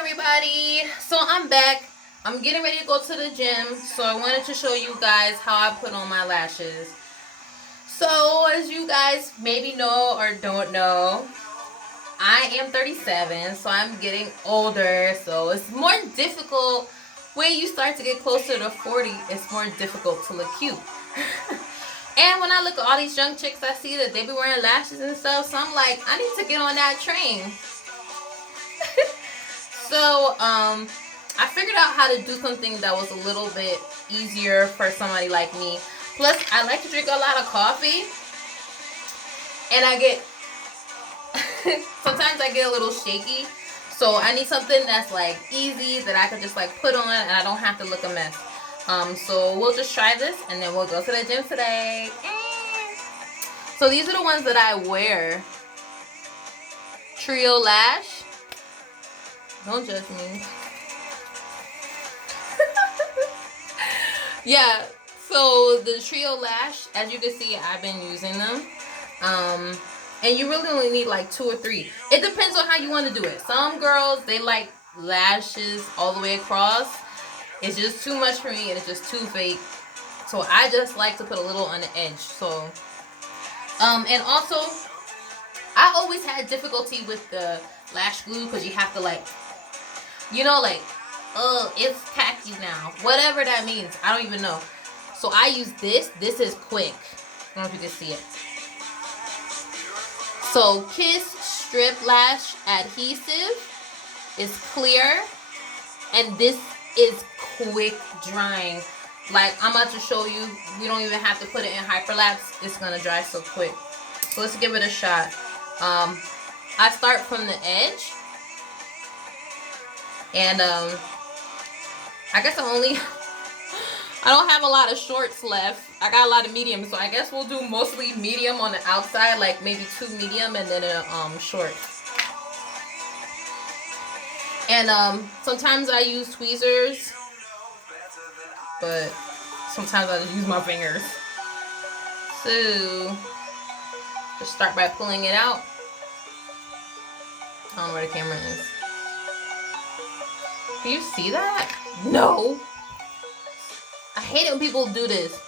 everybody, so I'm back. I'm getting ready to go to the gym, so I wanted to show you guys how I put on my lashes. So as you guys maybe know or don't know, I am 37, so I'm getting older, so it's more difficult when you start to get closer to 40. It's more difficult to look cute. And when I look at all these young chicks, I see that they be wearing lashes and stuff, so I'm like, I need to get on that train. So, I figured out how to do something that was a little bit easier for somebody like me. Plus, I like to drink a lot of coffee. And I get, sometimes I get a little shaky. So, I need something that's like easy that I can just like put on and I don't have to look a mess. So we'll just try this and then we'll go to the gym today. So these are the ones that I wear. Trio Lash. Don't judge me. Yeah, so the Trio Lash, as you can see, I've been using them. And you really only need like 2 or 3. It depends on how you want to do it. Some girls, they like lashes all the way across. It's just too much for me and it's just too fake. So I just like to put a little on the edge. So, and also, I always had difficulty with the lash glue because you have to like, you know, like, oh, it's tacky now. Whatever that means. I don't even know. So I use this. This is quick. I don't know if you can see it. So Kiss Strip Lash Adhesive is clear. And this is quick drying. Like, I'm about to show you. We don't even have to put it in hyperlapse. It's going to dry so quick. So let's give it a shot. I start from the edge. And, I guess I don't have a lot of shorts left. I got a lot of medium, so I guess we'll do mostly medium on the outside, like maybe 2 medium and then a short. And sometimes I use tweezers, but sometimes I just use my fingers. So just start by pulling it out. I don't know where the camera is. Can you see that? No. I hate it when people do this.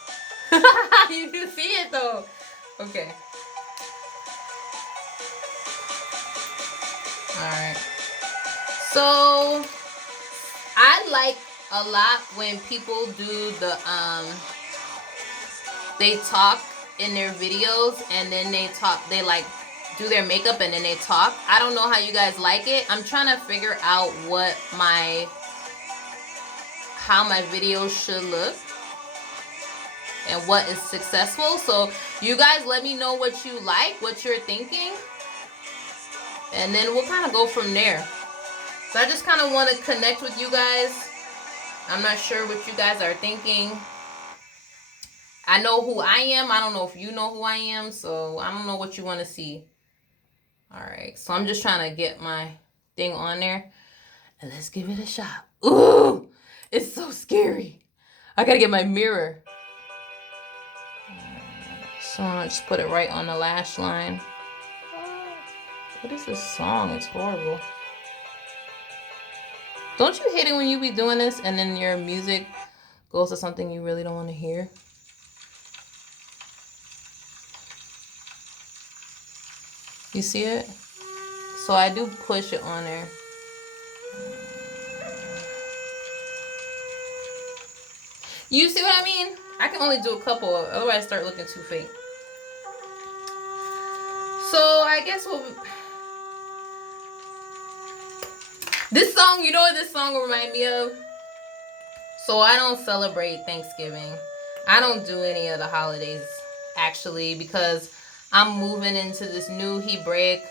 You can see it though. Okay. Alright. So I like a lot when people do the they talk in their videos and then they like do their makeup and then they talk. I don't know how you guys like it. I'm trying to figure out how my videos should look and what is successful. So you guys let me know what you like, what you're thinking, and then we'll kind of go from there. So I just kind of want to connect with you guys. I'm not sure what you guys are thinking. I know who I am. I don't know if you know who I am, so I don't know what you want to see. Alright, so I'm just trying to get my thing on there. And let's give it a shot. Ooh! It's so scary. I gotta get my mirror. So I'm gonna just put it right on the lash line. What is this song? It's horrible. Don't you hate it when you be doing this and then your music goes to something you really don't want to hear? You see it? So I do push it on there. You see what I mean? I can only do a couple, otherwise I start looking too fake. So I guess this song, you know what this song will remind me of? So I don't celebrate Thanksgiving. I don't do any of the holidays, actually, because I'm moving into this new Hebraic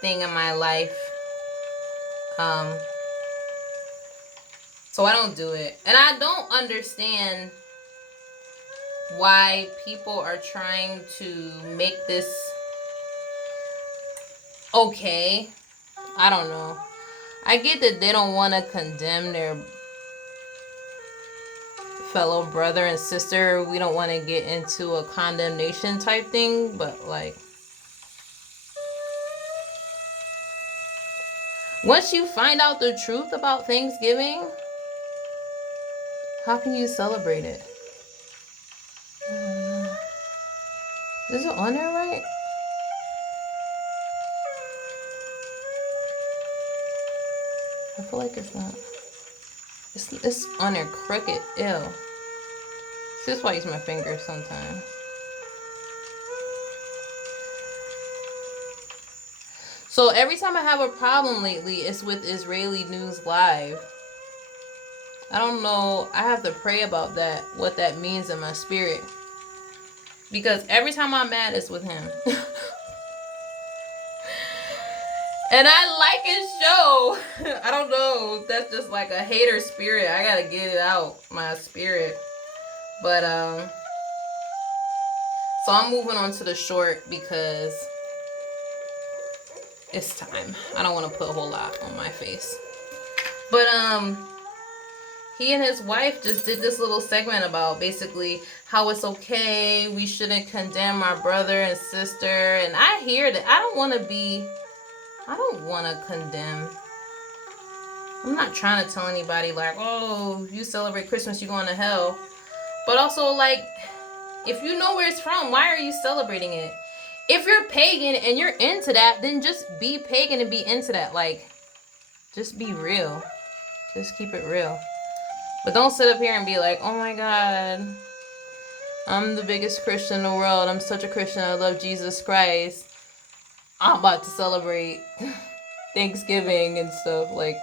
thing in my life. So I don't do it. And I don't understand why people are trying to make this okay. I don't know. I get that they don't want to condemn their fellow brother and sister. We don't want to get into a condemnation type thing, but like, Once you find out the truth about Thanksgiving, how can you celebrate it? Is it on there right? I feel like it's not. It's on there crooked. Ew. This is why I use my fingers sometimes. So every time I have a problem lately, it's with Israeli News Live. I don't know. I have to pray about that, what that means in my spirit. Because every time I'm mad, it's with him. And I like his show. I don't know. That's just like a hater spirit. I gotta get it out, my spirit. But, so I'm moving on to the short because it's time. I don't want to put a whole lot on my face. But, he and his wife just did this little segment about basically how it's okay. We shouldn't condemn our brother and sister. And I hear that. I don't want to condemn. I'm not trying to tell anybody like, oh, you celebrate Christmas, you're going to hell. But also, like, if you know where it's from, why are you celebrating it? If you're pagan and you're into that, then just be pagan and be into that. Like, just be real. Just keep it real. But don't sit up here and be like, oh my God, I'm the biggest Christian in the world. I'm such a Christian. I love Jesus Christ. I'm about to celebrate Thanksgiving and stuff. Like,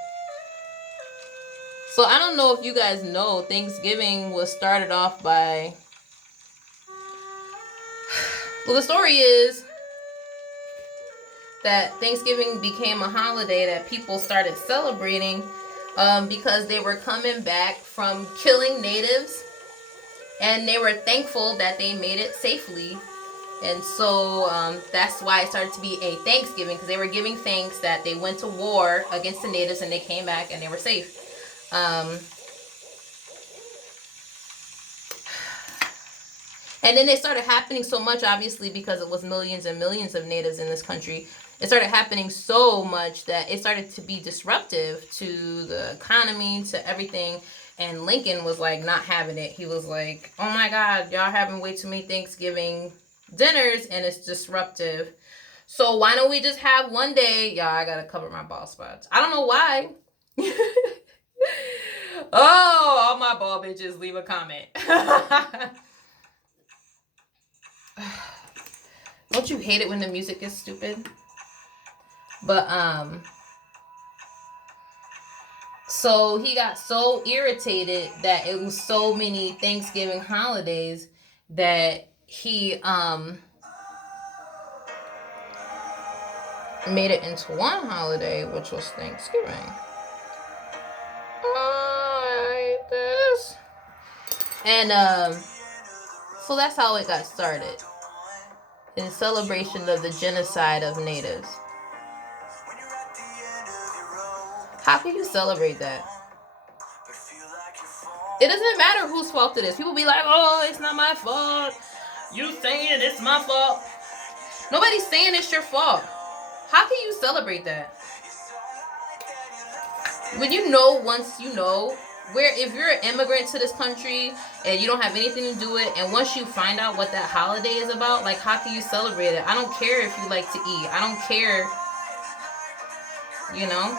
so I don't know if you guys know, Thanksgiving was started off by, well, the story is that Thanksgiving became a holiday that people started celebrating because they were coming back from killing natives, and they were thankful that they made it safely. And so that's why it started to be a Thanksgiving, because they were giving thanks that they went to war against the natives and they came back and they were safe. And then it started happening so much, obviously, because it was millions and millions of natives in this country. It started happening so much that it started to be disruptive to the economy, to everything. And Lincoln was like not having it. He was like, oh my God, y'all having way too many Thanksgiving dinners and it's disruptive. So why don't we just have one day? Y'all, I gotta cover my bald spots. I don't know why. Oh, all my bald bitches, leave a comment. Don't you hate it when the music is stupid? But so he got so irritated that it was so many Thanksgiving holidays that he made it into one holiday, which was Thanksgiving. I hate this. And so that's how it got started, in celebration of the genocide of natives. How can you celebrate that? It doesn't matter whose fault it is. People be like, oh, it's not my fault. You saying it's my fault. Nobody's saying it's your fault. How can you celebrate that? When you know, once you know, where if you're an immigrant to this country and you don't have anything to do with it, and once you find out what that holiday is about, like, how can you celebrate it? I don't care if you like to eat. I don't care, you know?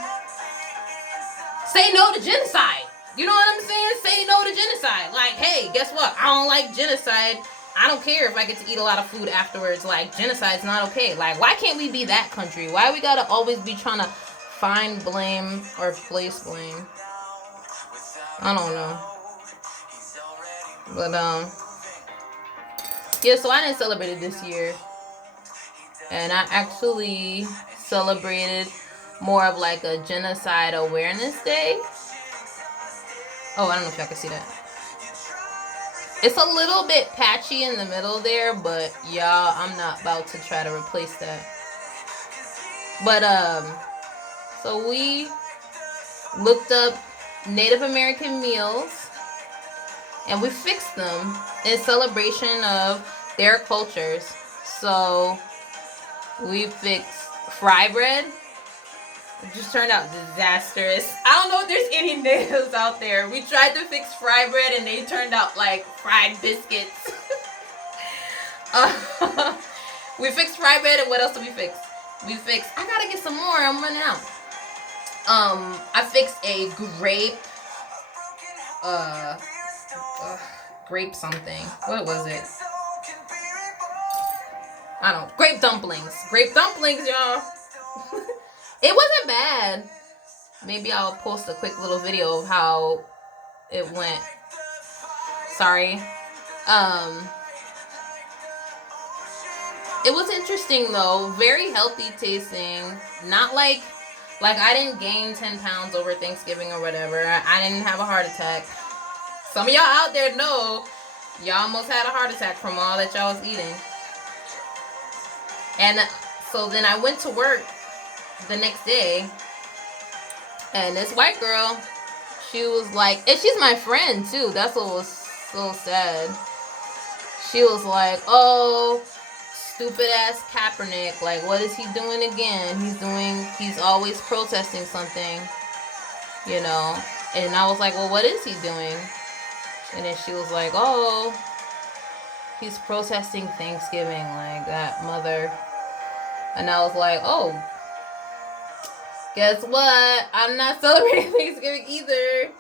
Say no to genocide. You know what I'm saying? Say no to genocide. Like, hey, guess what? I don't like genocide. I don't care if I get to eat a lot of food afterwards. Like, genocide's not okay. Like, why can't we be that country? Why we gotta always be trying to find blame or place blame? I don't know. But, yeah, so I didn't celebrate it this year. And I actually celebrated more of like a genocide awareness day. Oh, I don't know if y'all can see that. It's a little bit patchy in the middle there, but y'all, I'm not about to try to replace that. But, so we looked up Native American meals and we fixed them in celebration of their cultures. So we fixed fry bread, It just turned out disastrous. I don't know if there's any natives out there. We tried to fix fry bread and they turned out like fried biscuits. We fixed fry bread, and what else did we fix? I gotta get some more. I'm running out. I fixed a grape. Grape something. What was it? I don't know. Grape dumplings. Grape dumplings, y'all. It wasn't bad. Maybe I'll post a quick little video of how it went. Sorry. It was interesting though. Very healthy tasting. Not like I didn't gain 10 pounds over Thanksgiving or whatever. I didn't have a heart attack. Some of y'all out there know y'all almost had a heart attack from all that y'all was eating. And so then I went to work the next day, and this white girl, she was like, and she's my friend too. That's what was so sad. She was like, oh, stupid ass Kaepernick. Like, what is he doing again? He's always protesting something, you know? And I was like, well, what is he doing? And then she was like, oh, he's protesting Thanksgiving, like that mother. And I was like, oh, guess what? I'm not celebrating Thanksgiving either,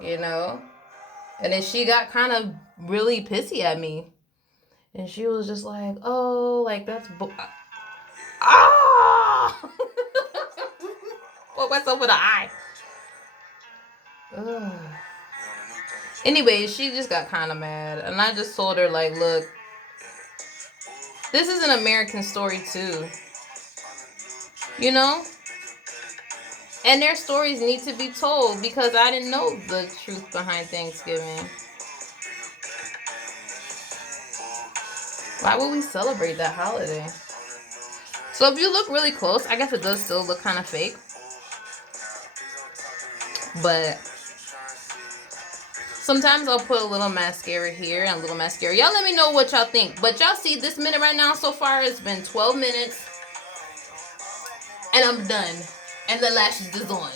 you know? And then she got kind of really pissy at me. And she was just like, oh, like that's... Put myself in the eye. Ugh. Anyway, she just got kind of mad. And I just told her, like, look, this is an American story too. You know? And their stories need to be told because I didn't know the truth behind Thanksgiving. Why would we celebrate that holiday? So if you look really close, I guess it does still look kind of fake. But sometimes I'll put a little mascara here and a little mascara. Y'all let me know what y'all think. But y'all see this minute right now so far, it's been 12 minutes. And I'm done. And the lashes is on.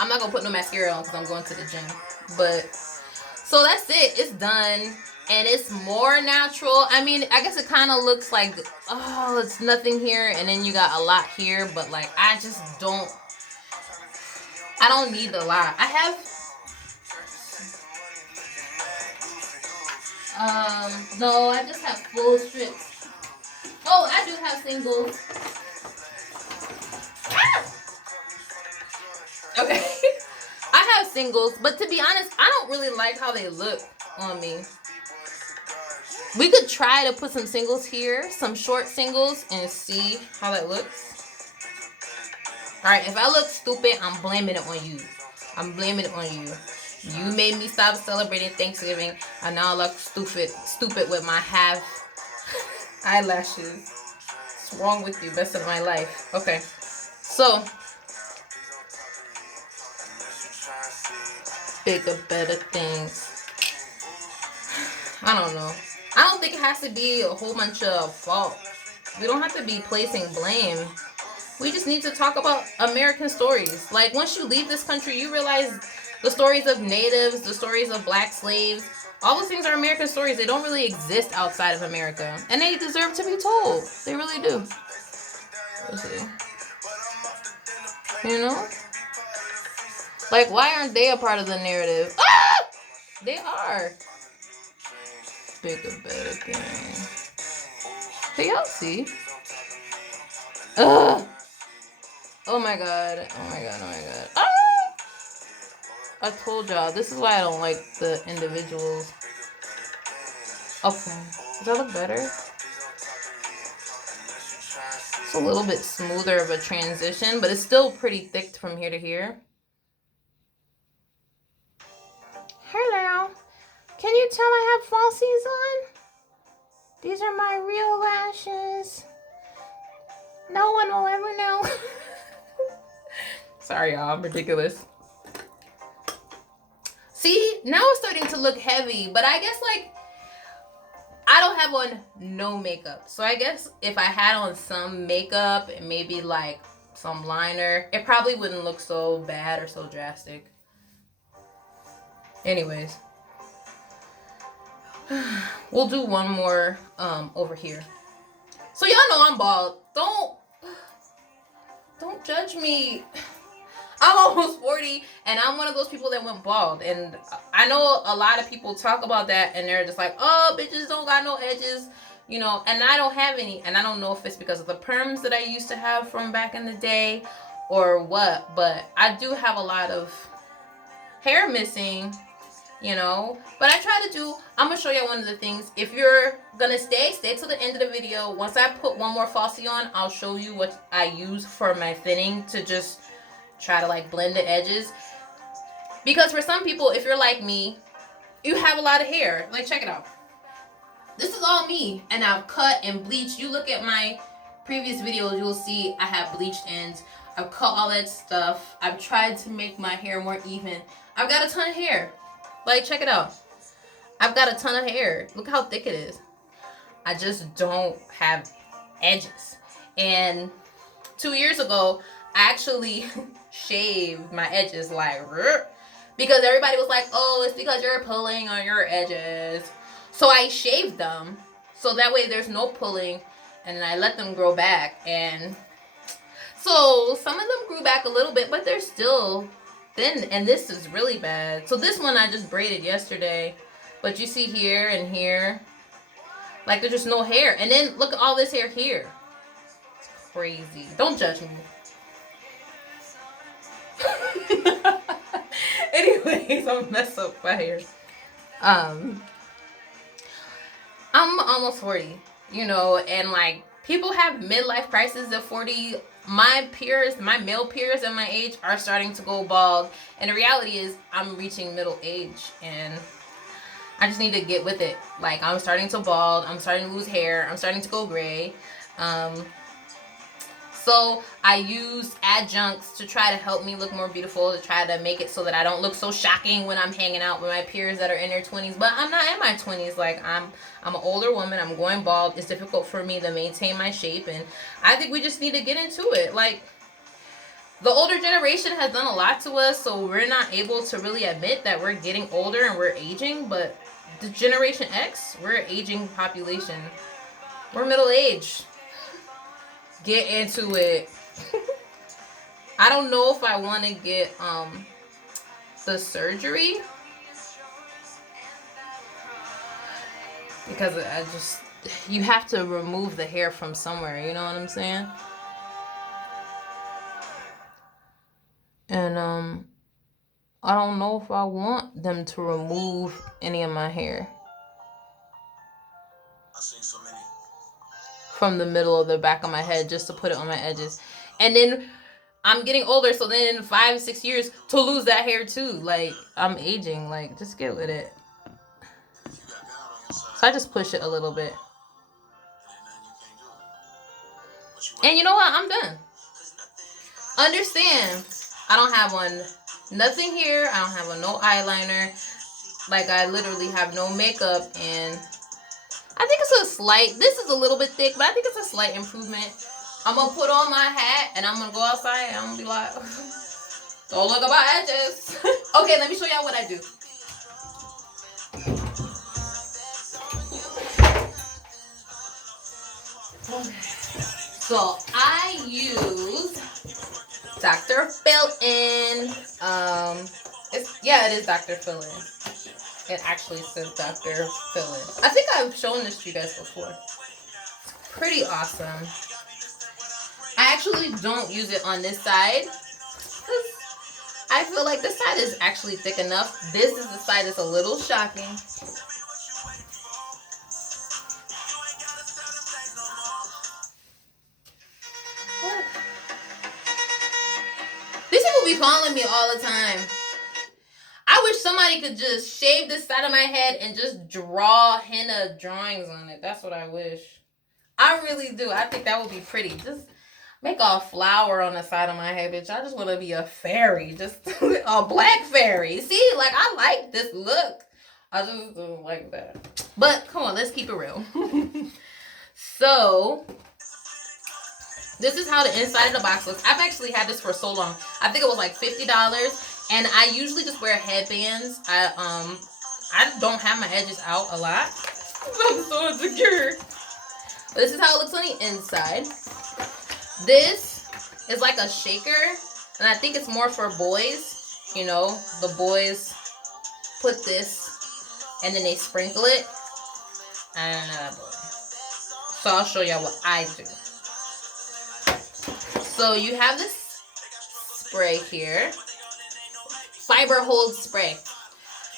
I'm not gonna put no mascara on because I'm going to the gym. But so that's it. It's done. And it's more natural. I mean, I guess it kind of looks like, oh, it's nothing here. And then you got a lot here. But like, I don't need a lot. I have, no, I just have full strips. Oh, I do have singles. Ah! Okay. I have singles, but to be honest, I don't really like how they look on me. We could try to put some singles here, some short singles, and see how that looks. Alright, if I look stupid, I'm blaming it on you. I'm blaming it on you. You made me stop celebrating Thanksgiving, and now I look stupid with my half eyelashes. What's wrong with you? Best of my life. Okay. So, bigger, better things. I don't know. I don't think it has to be a whole bunch of fault. We don't have to be placing blame. We just need to talk about American stories. Like, once you leave this country, you realize the stories of natives, the stories of black slaves, all those things are American stories. They don't really exist outside of America. And they deserve to be told. They really do. Let's see. You know? Like, why aren't they a part of the narrative? Ah! They are. Bigger, better thing. Hey, y'all see? Ugh. Oh my god. Oh my god. Oh my god. Ah! I told y'all. This is why I don't like the individuals. Okay. Does that look better? It's a little bit smoother of a transition, but it's still pretty thick from here to here. Hello. Can you tell I have falsies on? These are my real lashes. No one will ever know. Sorry, y'all. I'm ridiculous. See, now it's starting to look heavy, but I guess, like, have on no makeup. So I guess if I had on some makeup and maybe like some liner, it probably wouldn't look so bad or so drastic. Anyways, we'll do one more over here. So y'all know I'm bald. Don't judge me. I'm almost 40 and I'm one of those people that went bald. And I know a lot of people talk about that and they're just like, oh, bitches don't got no edges, you know, and I don't have any. And I don't know if it's because of the perms that I used to have from back in the day or what, but I do have a lot of hair missing, you know. But I try to do, I'm gonna show you one of the things. If you're gonna stay till the end of the video. Once I put one more falsie on, I'll show you what I use for my thinning to just try to like blend the edges. Because for some people, if you're like me, you have a lot of hair. Like, check it out. This is all me, and I've cut and bleached. You look at my previous videos, you'll see I have bleached ends. I've cut all that stuff. I've tried to make my hair more even. I've got a ton of hair. Like, check it out. I've got a ton of hair. Look how thick it is. I just don't have edges. And 2 years ago, I actually shaved my edges like, because everybody was like, oh, it's because you're pulling on your edges. So I shaved them so that way there's no pulling, and I let them grow back. And so some of them grew back a little bit, but they're still thin, and this is really bad. So this one I just braided yesterday, but you see here and here, like there's just no hair. And then look at all this hair here. It's crazy. Don't judge me. Anyways, I'm messed up by hair. I'm almost 40, you know, and like people have midlife crises at 40. My peers, my male peers at my age are starting to go bald, and the reality is I'm reaching middle age and I just need to get with it. Like, I'm starting to bald, I'm starting to lose hair, I'm starting to go gray. So I use adjuncts to try to help me look more beautiful, to try to make it so that I don't look so shocking when I'm hanging out with my peers that are in their 20s. But I'm not in my 20s. Like, I'm an older woman. I'm going bald. It's difficult for me to maintain my shape. And I think we just need to get into it. Like, the older generation has done a lot to us, so we're not able to really admit that we're getting older and we're aging. But the Generation X, we're an aging population. We're middle-aged. Get into it. I don't know if I want to get the surgery, because I just, you have to remove the hair from somewhere, you know what I'm saying? And I don't know if I want them to remove any of my hair. I've seen so many from the middle of the back of my head just to put it on my edges. And then I'm getting older, so then in 5 6 years to lose that hair too. Like, I'm aging. Like, just get with it. So I just push it a little bit. And you know what? I'm done. Understand, I don't have on nothing here. I don't have on no eyeliner. Like, I literally have no makeup, and I think it's a slight, this is a little bit thick, but I think it's a slight improvement. I'm going to put on my hat, and I'm going to go outside, and I'm going to be like, don't look at my edges. Okay, let me show y'all what I do. So, I use Dr. Fill-In. It is Dr. Fill-In. It actually says Dr. Fill-In. I think I've shown this to you guys before. It's pretty awesome. I actually don't use it on this side because I feel like this side is actually thick enough. This is the side that's a little shocking. What? These people be calling me all the time. I wish somebody could just shave this side of my head and just draw henna drawings on it. That's what I wish. I really do. I think that would be pretty. Just make a flower on the side of my head, bitch. I just want to be a fairy. Just a black fairy. See, like, I like this look. I just don't like that. But come on, let's keep it real. So this is how the inside of the box looks. I've actually had this for so long. I think it was like $50, and I usually just wear headbands. I don't have my edges out a lot. I'm so insecure. But this is how it looks on the inside. This is like a shaker, and I think it's more for boys. You know, the boys put this, and then they sprinkle it. I don't know, boy. So I'll show y'all what I do. So you have this spray here. Fiber hold spray.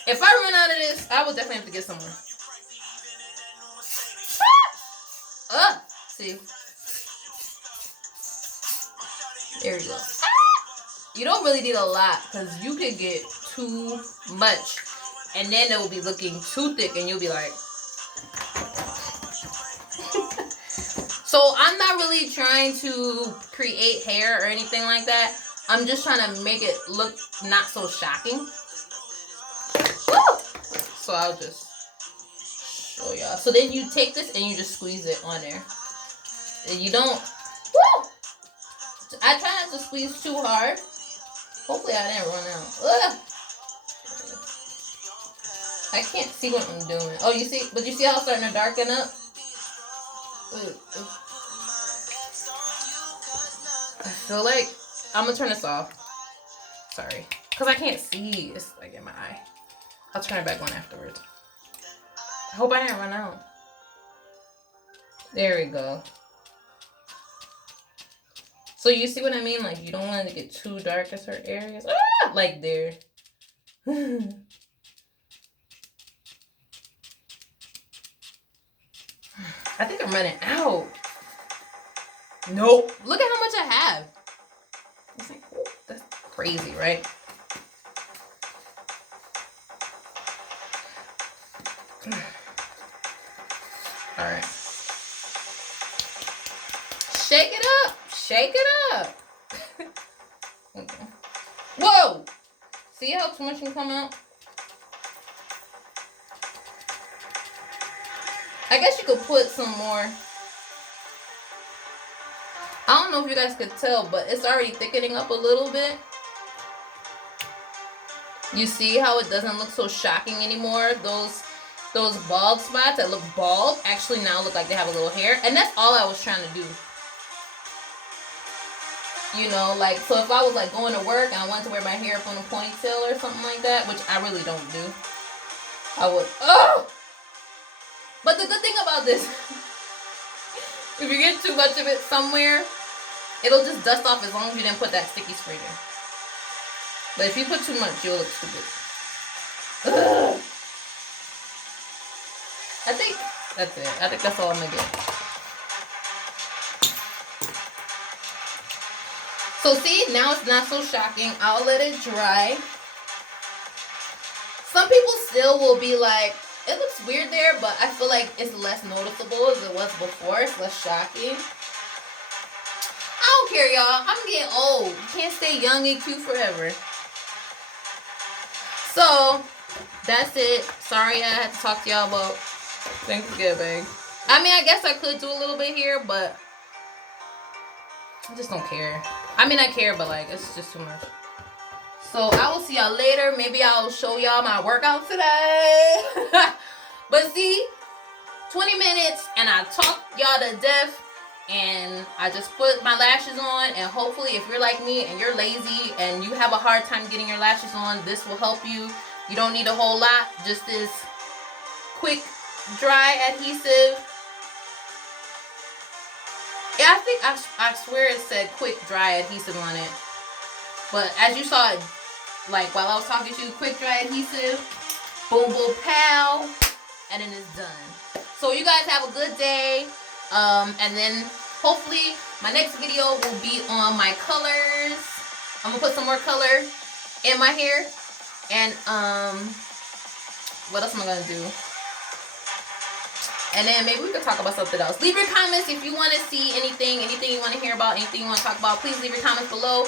If I run out of this, I will definitely have to get some more. See? There we go. You don't really need a lot because you can get too much. And then it will be looking too thick and you'll be like... So I'm not really trying to create hair or anything like that. I'm just trying to make it look not so shocking. Woo! So I'll just show y'all. So then you take this and you just squeeze it on there. And you don't... Woo! I try not to squeeze too hard. Hopefully I didn't run out. Ugh! I can't see what I'm doing. Oh, you see? But you see how it's starting to darken up? I feel like I'm gonna turn this off. Sorry, because I can't see. It's like in my eye. I'll turn it back on afterwards. I hope I didn't run out. There we go. So you see what I mean? Like you don't want it to get too dark in certain areas. Ah! Like there. I think I'm running out. Nope. Look at how much I have. It's like, oh, that's crazy, right? All right. Shake it up. Shake it up. Okay. Whoa. See how too much can come out? I guess you could put some more. I don't know if you guys could tell, but it's already thickening up a little bit. You see how it doesn't look so shocking anymore? Those bald spots that look bald actually now look like they have a little hair. And that's all I was trying to do. You know, like, so if I was like going to work and I wanted to wear my hair up on a ponytail or something like that, which I really don't do, I would, oh! But the good thing about this, if you get too much of it somewhere, it'll just dust off as long as you didn't put that sticky spray there. But if you put too much, you'll look stupid. Ugh. I think that's it. I think that's all I'm gonna get. So see, now it's not so shocking. I'll let it dry. Some people still will be like, it looks weird there, but I feel like it's less noticeable as it was before. It's less shocking. I don't care, y'all. I'm getting old. You can't stay young and cute forever. So, that's it. Sorry I had to talk to y'all about Thanksgiving. I mean, I guess I could do a little bit here, but I just don't care. I mean, I care, but like, it's just too much. So I will see y'all later. Maybe I'll show y'all my workout today. But see, 20 minutes and I talked y'all to death. And I just put my lashes on. And hopefully if you're like me and you're lazy and you have a hard time getting your lashes on, this will help you. You don't need a whole lot. Just this quick dry adhesive. Yeah, I think I swear it said quick dry adhesive on it. But as you saw it, like while I was talking to you, quick dry adhesive, boom boom pow, and then it's done. So you guys have a good day. And then hopefully my next video will be on my colors. I'm gonna put some more color in my hair. And what else am I gonna do? And then maybe we could talk about something else. Leave your comments if you want to see anything you want to hear about, anything you want to talk about. Please leave your comments below.